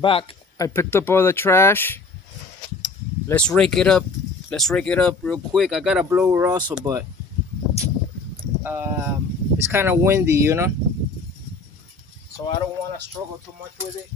Back. I picked up all the trash. Let's rake it up. Let's rake it up real quick. I got a blower also, but it's kind of windy, so I don't want to struggle too much with it.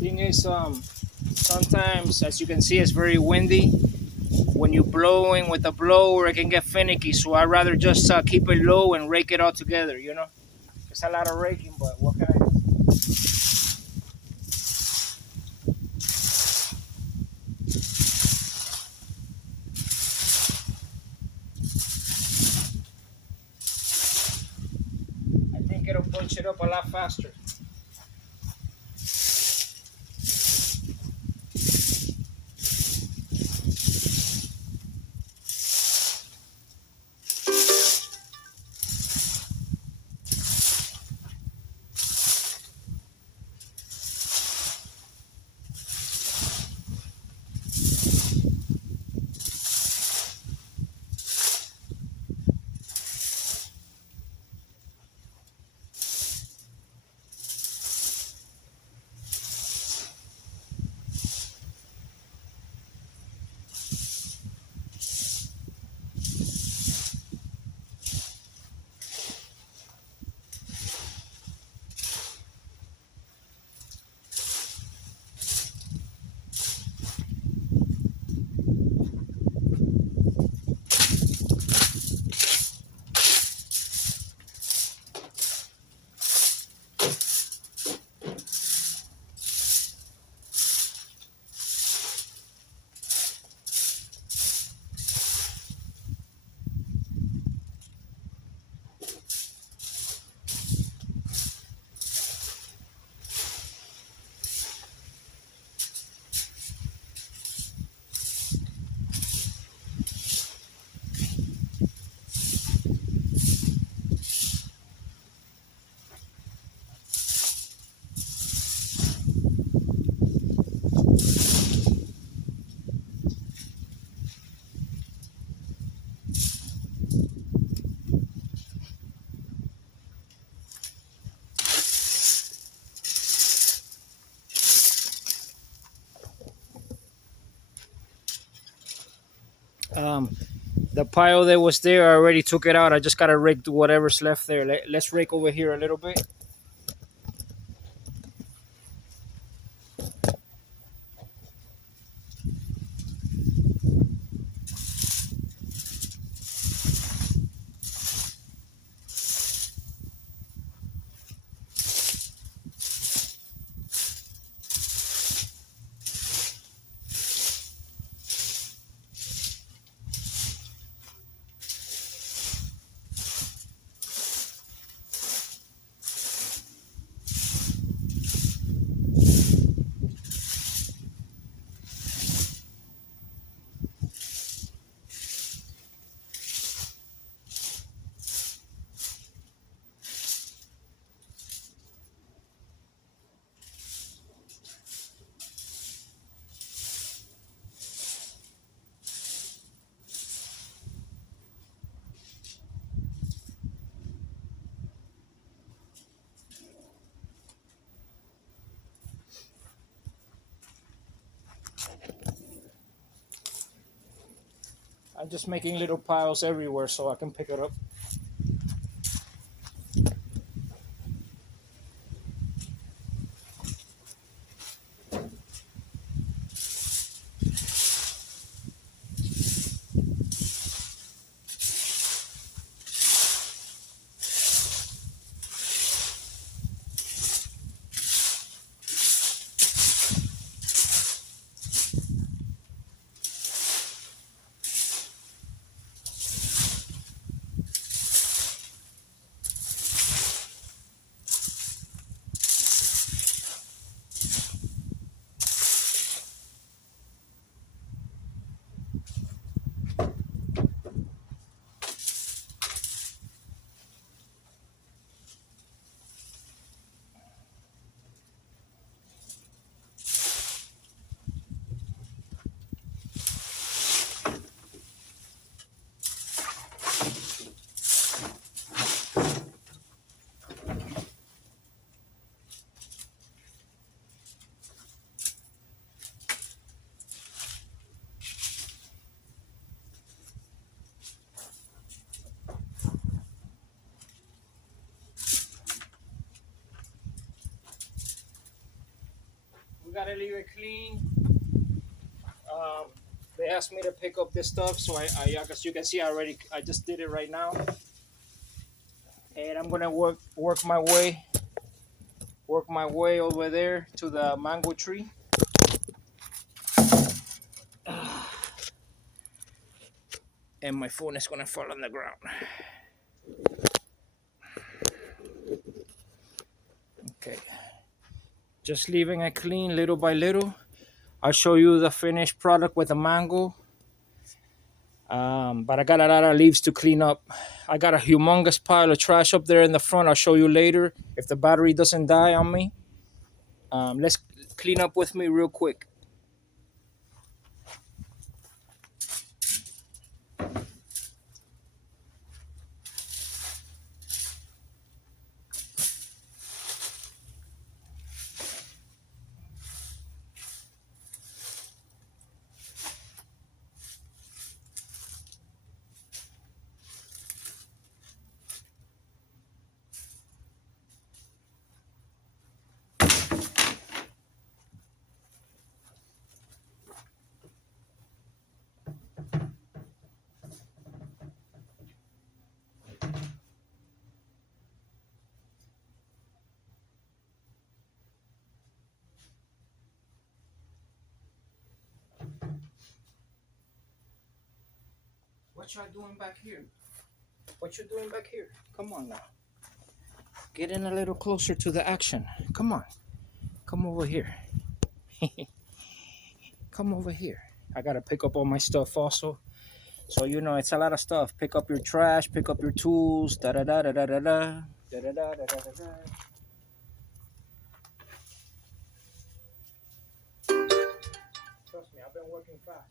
Thing is, sometimes, as you can see, it's very windy. When you're blowing with a blower, it can get finicky. So I rather just keep it low and rake it all together. It's a lot of raking, but what can I do? I think it'll punch it up a lot faster. Um, the pile that was there, I already took it out. I just gotta rake whatever's left there. Let's rake over here a little bit. I'm just making little piles everywhere so I can pick it up. We gotta leave it clean. Um, they asked me to pick up this stuff, so as you can see, I just did it right now, and I'm gonna work my way over there to the mango tree. And my phone is gonna fall on the ground. Okay, just leaving it clean little by little. I'll show you the finished product with the mango. But I got a lot of leaves to clean up. I got a humongous pile of trash up there in the front. I'll show you later if the battery doesn't die on me. Let's clean up with me real quick. What y'all doing back here? What you doing back here? Come on now. Get in a little closer to the action. Come on. Come over here. Come over here. I gotta pick up all my stuff also. So you know it's a lot of stuff. Pick up your trash, pick up your tools, da da da da da da da da da da da da da. Trust me, I've been working fast.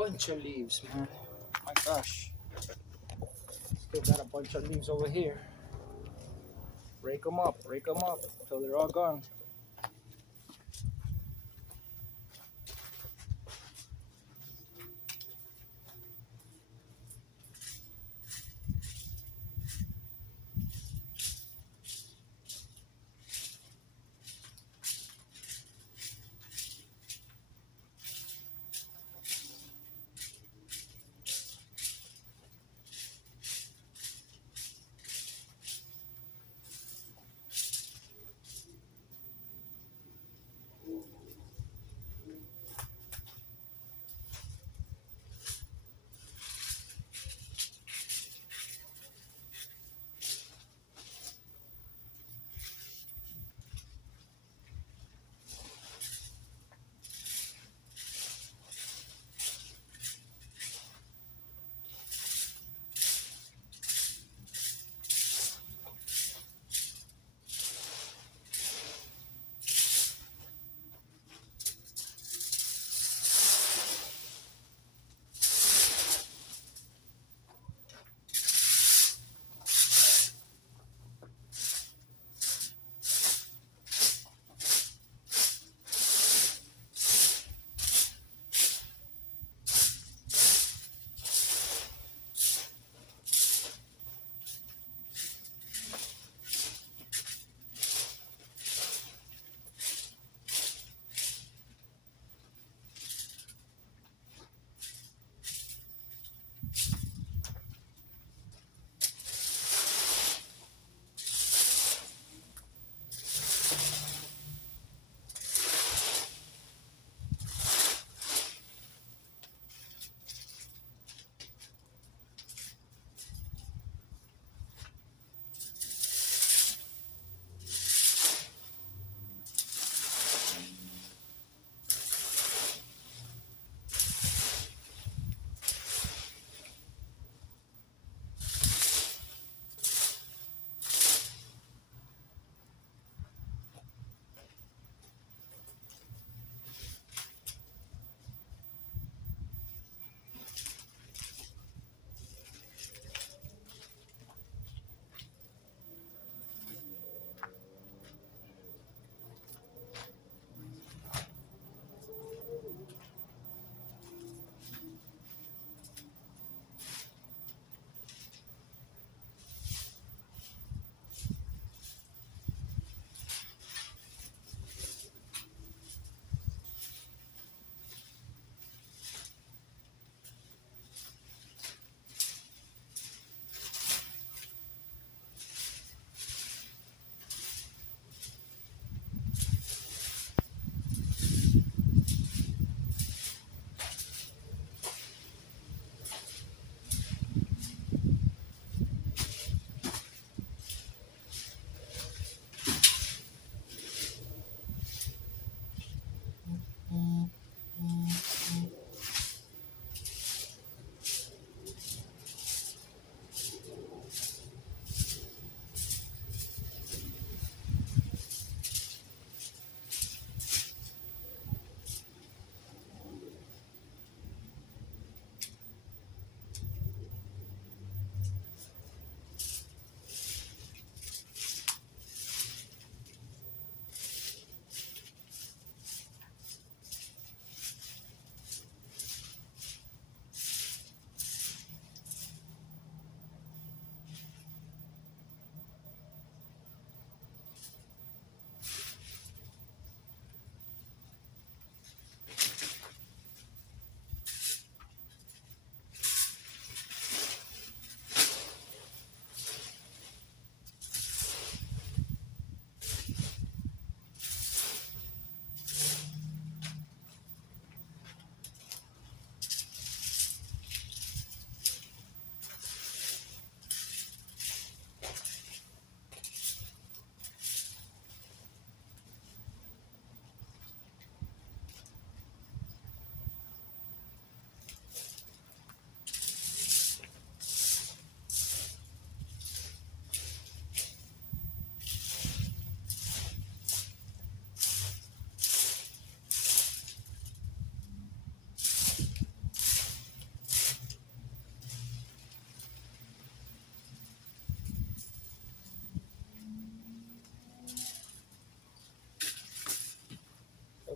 bunch of leaves, man. My gosh. Still got a bunch of leaves over here. Rake them up till they're all gone.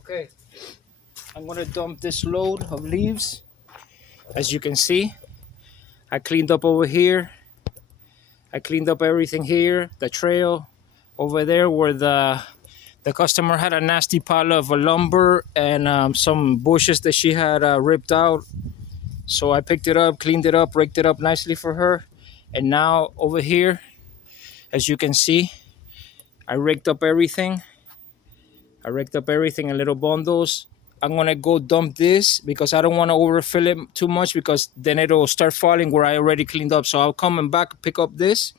Okay, I'm gonna dump this load of leaves. As you can see, I cleaned up over here. I cleaned up everything here, the trail over there where the customer had a nasty pile of lumber and some bushes that she had ripped out. So I picked it up, cleaned it up, raked it up nicely for her. And now over here, as you can see, I raked up everything. I raked up everything in little bundles. I'm gonna go dump this because I don't want to overfill it too much because then it'll start falling where I already cleaned up. So I'll come and back, pick up this,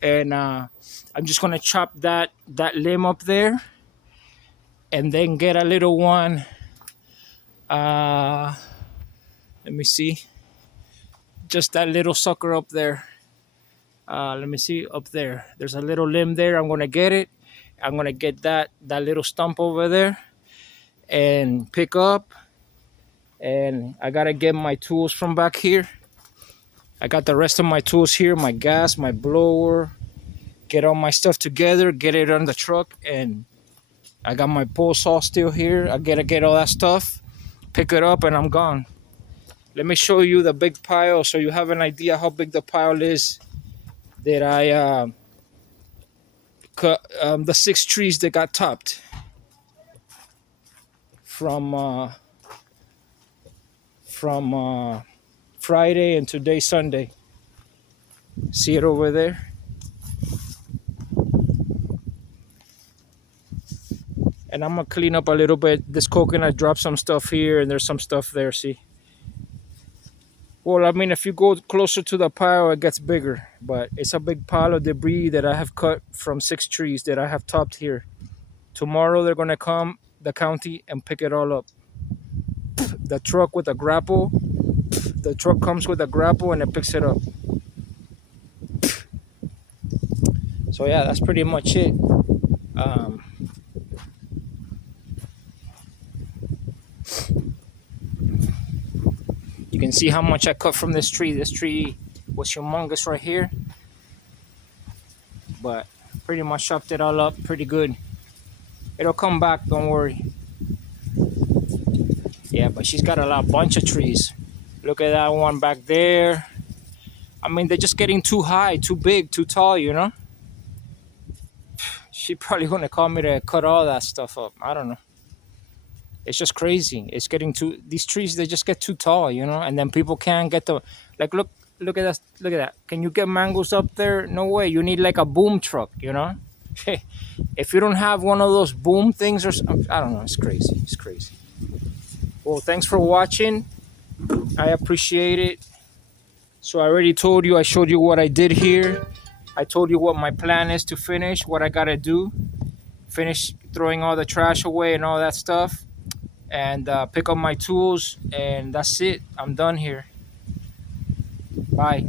and I'm just gonna chop that limb up there, and then get a little one. Let me see, just that little sucker up there. Let me see up there. There's a little limb there. I'm gonna get it. I'm gonna get that little stump over there and pick up. And I gotta get my tools from back here. I got the rest of my tools here, my gas, my blower, get all my stuff together, get it on the truck, and I got my pole saw still here. I gotta get all that stuff, pick it up, and I'm gone. Let me show you the big pile so you have an idea how big the pile is that I cut, the 6 trees that got topped from Friday and today Sunday. See it over there? And I'm gonna clean up a little bit. This coconut dropped some stuff here and there's some stuff there, see? Well, I mean, if you go closer to the pile, it gets bigger, but it's a big pile of debris that I have cut from 6 trees that I have topped here. Tomorrow they're gonna come, the county, and pick it all up. The truck with a grapple, the truck comes with a grapple and it picks it up. So yeah, that's pretty much it. You can see how much I cut from this tree. This tree was humongous right here, but pretty much chopped it all up pretty good. It'll come back, don't worry. Yeah, but she's got a bunch of trees. Look at that one back there. I mean, they're just getting too high, too big, too tall, you know? She probably gonna call me to cut all that stuff up. I don't know. It's just crazy. It's getting too, these trees, they just get too tall, you know? And then people can't get the, like, look at that, look at that. Can you get mangoes up there? No way. You need like a boom truck, you know? If you don't have one of those boom things or something, I don't know, it's crazy. It's crazy. Well, thanks for watching. I appreciate it. So I already told you, I showed you what I did here. I told you what my plan is to finish, what I gotta do. Finish throwing all the trash away and all that stuff. And pick up my tools, and that's it. I'm done here. Bye.